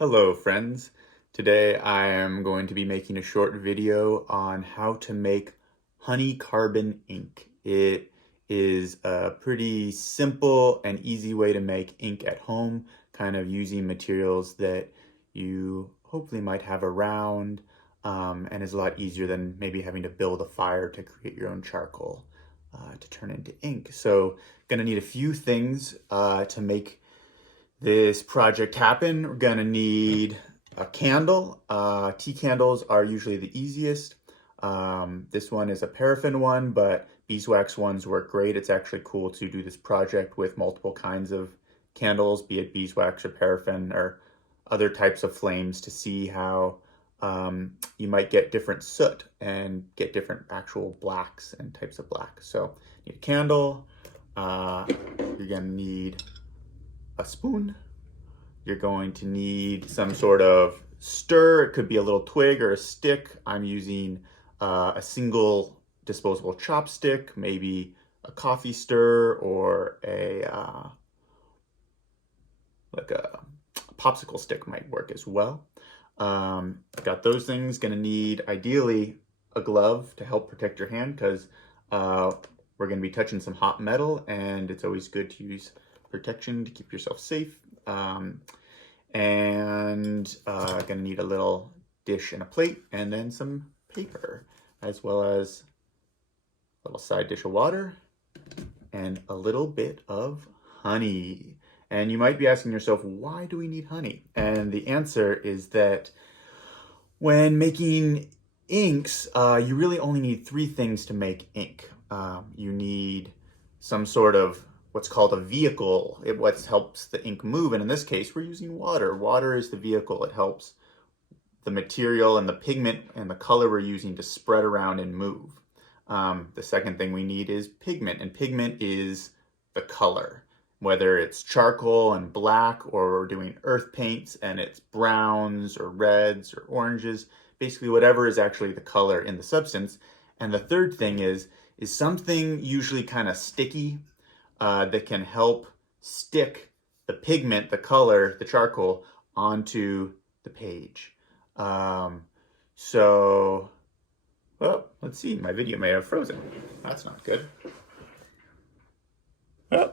Hello friends. Today I am going to be making a short video on how to make honey carbon ink. It is a pretty simple and easy way to make ink at home, kind of using materials that you hopefully might have around, and is a lot easier than maybe having to build a fire to create your own charcoal to turn into ink. So gonna need a few things to make this project happen. We're gonna need a candle. Tea candles are usually the easiest. This one is a paraffin one, but beeswax ones work great. It's actually cool to do this project with multiple kinds of candles, be it beeswax or paraffin or other types of flames, to see how you might get different soot and get different actual blacks and types of black. So you need a candle. You're gonna need a spoon. You're going to need some sort of stir. It could be a little twig or a stick. I'm using a single disposable chopstick, maybe a coffee stir or like a popsicle stick might work as well. Got those things. Gonna need ideally a glove to help protect your hand, because we're gonna be touching some hot metal, and it's always good to use protection to keep yourself safe. Gonna need a little dish and a plate, and then some paper, as well as a little side dish of water and a little bit of honey. And you might be asking yourself, why do we need honey? And the answer is that when making inks, you really only need three things to make ink. You need some sort of what's called a vehicle. What helps the ink move, and in this case we're using water. Water is the vehicle. It helps the material and the pigment and the color we're using to spread around and move. The second thing we need is pigment, and pigment is the color. Whether it's charcoal and black, or we're doing earth paints and it's browns or reds or oranges, basically whatever is actually the color in the substance. And the third thing is something usually kind of sticky, that can help stick the pigment, the color, the charcoal, onto the page. Well, let's see, my video may have frozen. That's not good. Oh,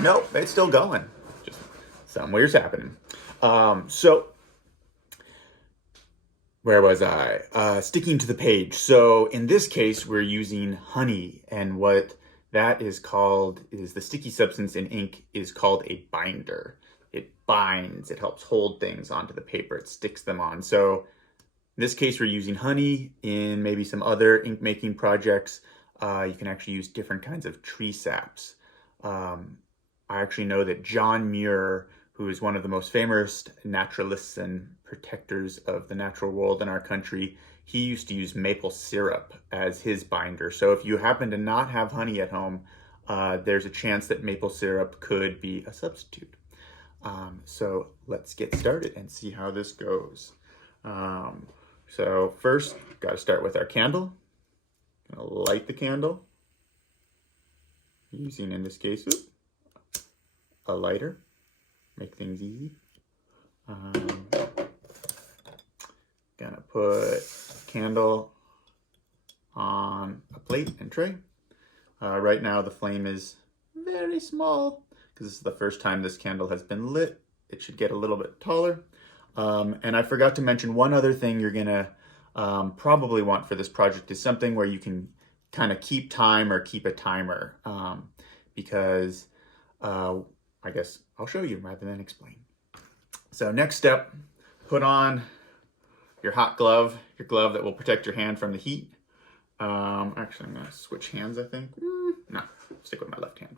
nope, it's still going. Just something weird's happening. Where was I? Sticking to the page. So in this case, we're using honey, and what that is called is the sticky substance in ink is called a binder. It binds, it helps hold things onto the paper, it sticks them on. So in this case, we're using honey. In maybe some other ink making projects, you can actually use different kinds of tree saps. I actually know that John Muir, who is one of the most famous naturalists and protectors of the natural world in our country, he used to use maple syrup as his binder. So if you happen to not have honey at home, there's a chance that maple syrup could be a substitute. So let's get started and see how this goes. So first, got to start with our candle. Gonna light the candle using, in this case, a lighter. Make things easy. Gonna put candle on a plate and tray. Right now the flame is very small because this is the first time this candle has been lit. It should get a little bit taller. And I forgot to mention one other thing you're gonna probably want for this project is something where you can kind of keep time or keep a timer, because I guess I'll show you rather than explain. So next step, put on your hot glove, your glove that will protect your hand from the heat. Actually, I'm gonna switch hands, I think. No, stick with my left hand.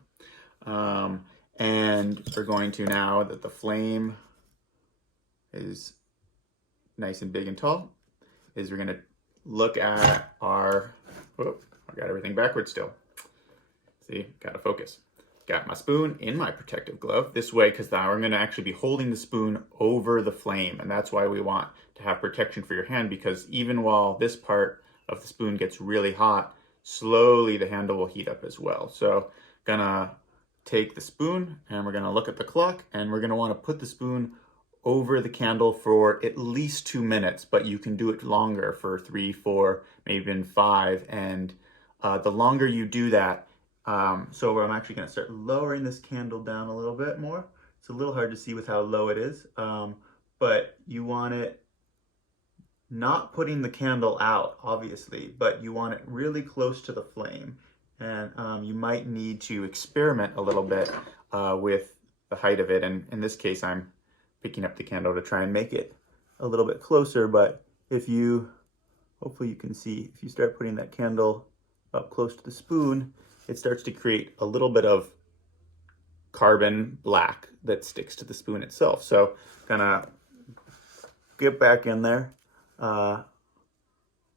And we're going to, now that the flame is nice and big and tall, is we're gonna look at our, oh, I got everything backwards still. See, gotta focus. Got my spoon in my protective glove this way, because now we're going to actually be holding the spoon over the flame, and that's why we want to have protection for your hand, because even while this part of the spoon gets really hot, slowly the handle will heat up as well. So gonna take the spoon and we're gonna look at the clock, and we're gonna want to put the spoon over the candle for at least 2 minutes, but you can do it longer for 3, 4, maybe even 5. And the longer you do that, so I'm actually going to start lowering this candle down a little bit more. It's a little hard to see with how low it is, but you want it not putting the candle out, obviously, but you want it really close to the flame. And you might need to experiment a little bit with the height of it. And in this case, I'm picking up the candle to try and make it a little bit closer. But if you, hopefully you can see, if you start putting that candle up close to the spoon, it starts to create a little bit of carbon black that sticks to the spoon itself. So gonna get back in there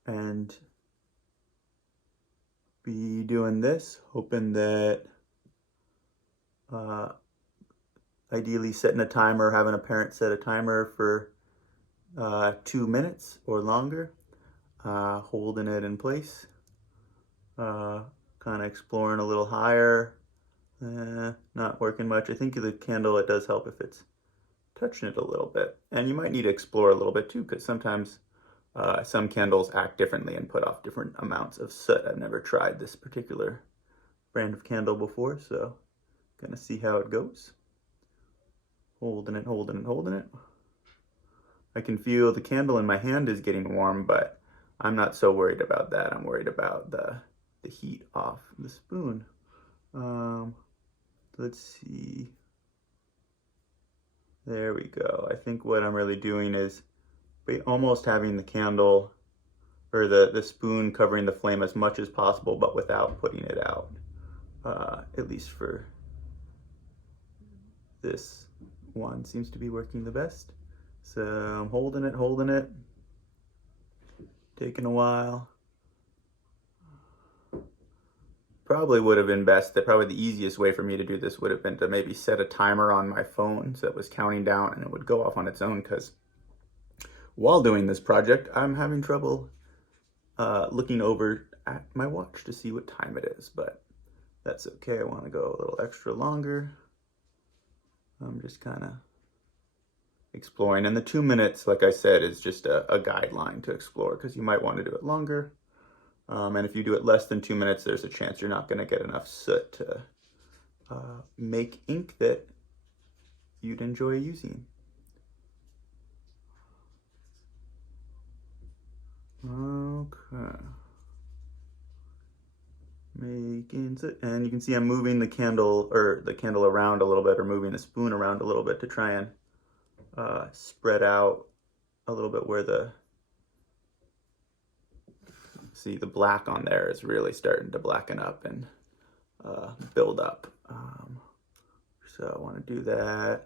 and be doing this, hoping that ideally setting a timer, having a parent set a timer for 2 minutes or longer, holding it in place, kind of exploring a little higher, not working much. I think the candle, it does help if it's touching it a little bit. And you might need to explore a little bit too, because sometimes some candles act differently and put off different amounts of soot. I've never tried this particular brand of candle before, so gonna see how it goes. Holding it, holding it, holding it. I can feel the candle in my hand is getting warm, but I'm not so worried about that. I'm worried about the heat off the spoon. Let's see. There we go. I think what I'm really doing is almost having the candle or the spoon covering the flame as much as possible, but without putting it out, at least for this one seems to be working the best. So I'm holding it, taking a while. Probably would have been best, that probably the easiest way for me to do this would have been to maybe set a timer on my phone so it was counting down and it would go off on its own, because while doing this project, I'm having trouble looking over at my watch to see what time it is, but that's okay. I want to go a little extra longer. I'm just kind of exploring. And the 2 minutes, like I said, is just a guideline to explore, because you might want to do it longer. And if you do it less than 2 minutes, there's a chance you're not going to get enough soot to make ink that you'd enjoy using. Okay. Making soot. And you can see I'm moving the candle around a little bit, or moving the spoon around a little bit to try and spread out a little bit where the black on there is really starting to blacken up and build up. So I want to do that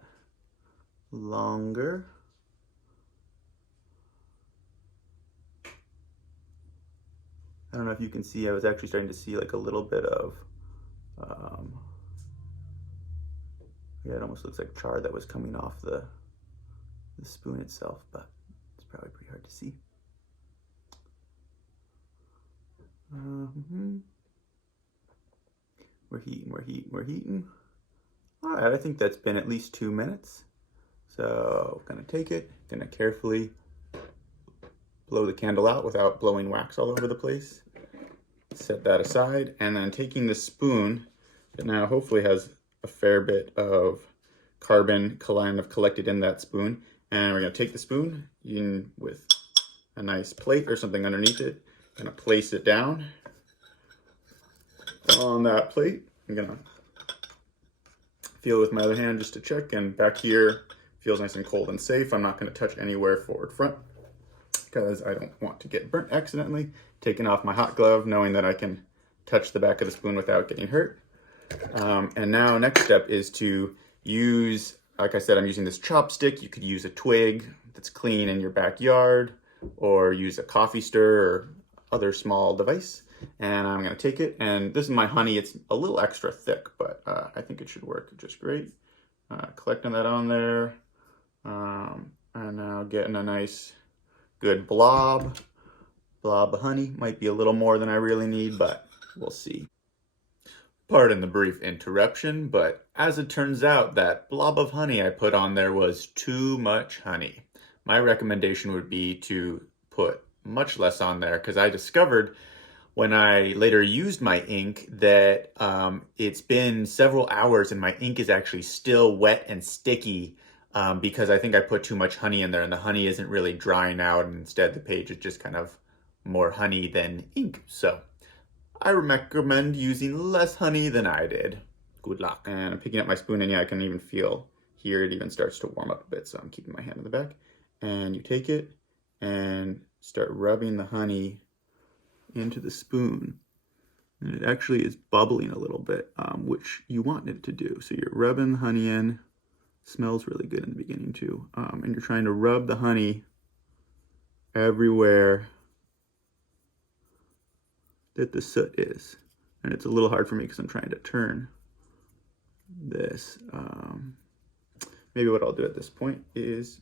longer. I don't know if you can see, I was actually starting to see like a little bit of, yeah, it almost looks like char that was coming off the spoon itself, but it's probably pretty hard to see. We're heating. All right, I think that's been at least 2 minutes. So I'm gonna take it, gonna carefully blow the candle out without blowing wax all over the place. Set that aside, and then taking the spoon that now hopefully has a fair bit of carbon kind of collected in that spoon, and we're gonna take the spoon in with a nice plate or something underneath it. I'm gonna place it down on that plate. I'm gonna feel with my other hand just to check, and back here feels nice and cold and safe. I'm not gonna touch anywhere forward front, because I don't want to get burnt accidentally. Taking off my hot glove, knowing that I can touch the back of the spoon without getting hurt. And now next step is to use, like I said, I'm using this chopstick. You could use a twig that's clean in your backyard, or use a coffee stir or other small device. And I'm gonna take it, and this is my honey. It's a little extra thick, but I think it should work just great. Collecting that on there, and now getting a nice good blob of honey. Might be a little more than I really need, but we'll see. Pardon the brief interruption, but as it turns out, that blob of honey I put on there was too much honey. My recommendation would be to put much less on there, because I discovered when I later used my ink that it's been several hours and my ink is actually still wet and sticky because I think I put too much honey in there and the honey isn't really drying out, and instead the page is just kind of more honey than ink. So I recommend using less honey than I did. Good luck. And I'm picking up my spoon, and yeah, I can even feel here it even starts to warm up a bit, so I'm keeping my hand in the back. And you take it and start rubbing the honey into the spoon. And it actually is bubbling a little bit, which you want it to do. So you're rubbing the honey in. Smells really good in the beginning too. And you're trying to rub the honey everywhere that the soot is. And it's a little hard for me because I'm trying to turn this. Maybe what I'll do at this point is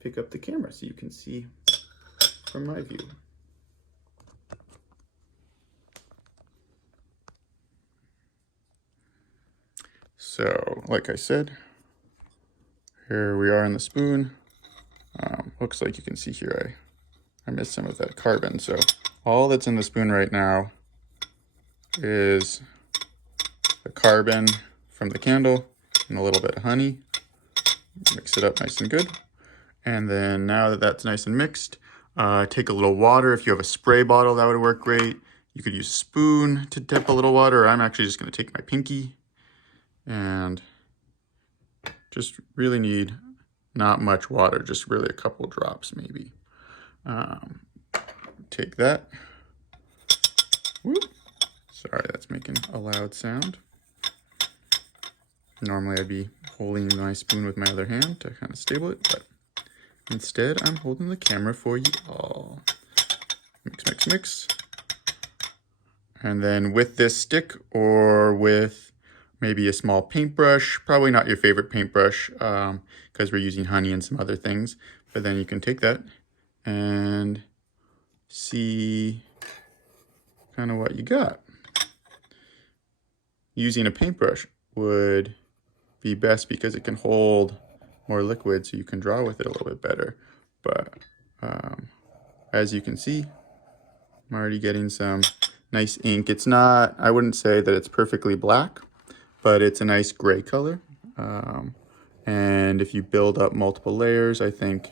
pick up the camera so you can see from my view. So, like I said, here we are in the spoon. Looks like you can see here I missed some of that carbon. So all that's in the spoon right now is the carbon from the candle and a little bit of honey. Mix it up nice and good. And then now that that's nice and mixed, take a little water. If you have a spray bottle, that would work great. You could use a spoon to dip a little water. I'm actually just going to take my pinky and just really need not much water, just really a couple drops maybe. Take that. Whoop. Sorry, that's making a loud sound. Normally I'd be holding my spoon with my other hand to kind of stable it, but instead I'm holding the camera for you all. Mix, mix, mix. And then with this stick or with maybe a small paintbrush, probably not your favorite paintbrush because we're using honey and some other things, but then you can take that and see kind of what you got. Using a paintbrush would be best because it can hold more liquid, so you can draw with it a little bit better. But as you can see, I'm already getting some nice ink. It's not, I wouldn't say that it's perfectly black, but it's a nice gray color. And if you build up multiple layers, I think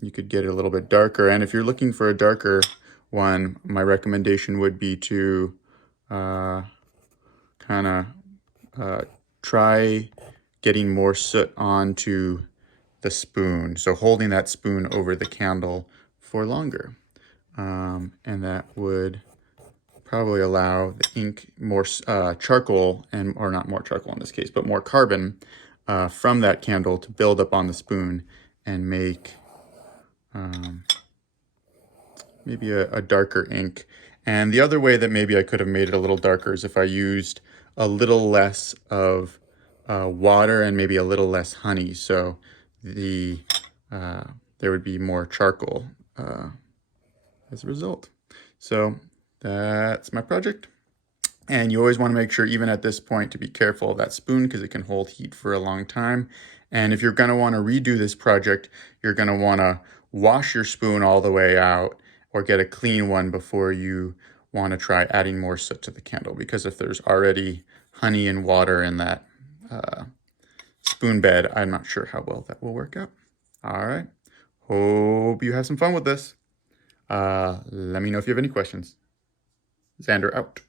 you could get it a little bit darker. And if you're looking for a darker one, my recommendation would be to kind of try getting more soot onto the spoon. So holding that spoon over the candle for longer. And that would probably allow the ink more charcoal, and or not more charcoal in this case, but more carbon from that candle to build up on the spoon and make maybe a darker ink. And the other way that maybe I could have made it a little darker is if I used a little less of water and maybe a little less honey. So there would be more charcoal as a result. So that's my project. And you always want to make sure, even at this point, to be careful of that spoon because it can hold heat for a long time. And if you're going to want to redo this project, you're going to want to wash your spoon all the way out or get a clean one before you want to try adding more soot to the candle. Because if there's already honey and water in that spoon bed, I'm not sure how well that will work out. All right. Hope you have some fun with this. Let me know if you have any questions. Xander out.